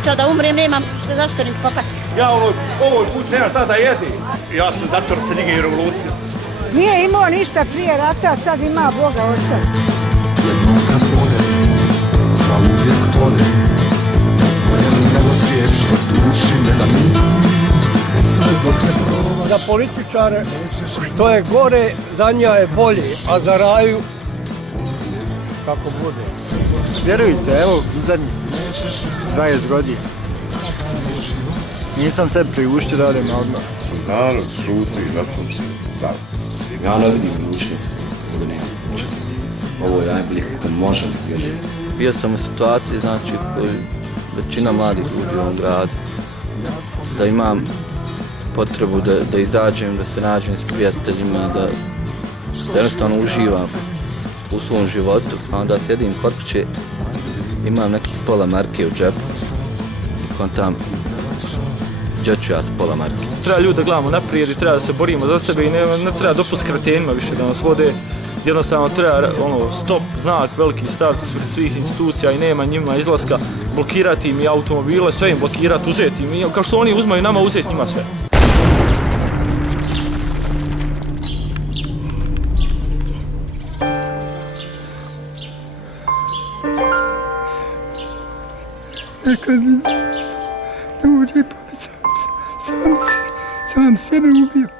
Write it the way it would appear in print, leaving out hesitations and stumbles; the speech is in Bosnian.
sutra da umrem, nemam se zašto ni kopati. Ja ovoj kući nema šta da jedi. Ja sam zato da se digne revolucija. Nije imao ništa prije rata, sad ima Boga oca. Jednom kad ode, zauvijek ode. Bolje nego svijet što duši ne da mir. Sve dok ne provaš. Za političare što je gore, za nja je bolje, a za raju kako bude. Vjerujte, evo u zadnjih 20 godina nisam sebi priuštio da odem na odmah. Narod šuti na tom se. Ja ne vidim budućnost. Ovo je najbolje kako možem vidjeti. Bio sam u situaciji, znači, koju većina mladih ljudi u ovom gradu, da imam potrebu da izađem, da se nađem s prijateljima, da jednostavno uživam u svom životu, a onda sjedim kod kuće, imam nekih pola marke u džepu i kontam, gdje ću ja s pola marke. Treba ljudi da gledamo naprijed i treba da se borimo za sebe i ne treba dopust kretenima više da nas vode. Jednostavno treba stop, znak, veliki start svih institucija i nema njima izlaska, blokirati im i automobile, sve im blokirati, uzeti im, kao što oni uzmaju nama, uzeti njima sve. Nekad mi ne uđe pa bi sam sebe ubio.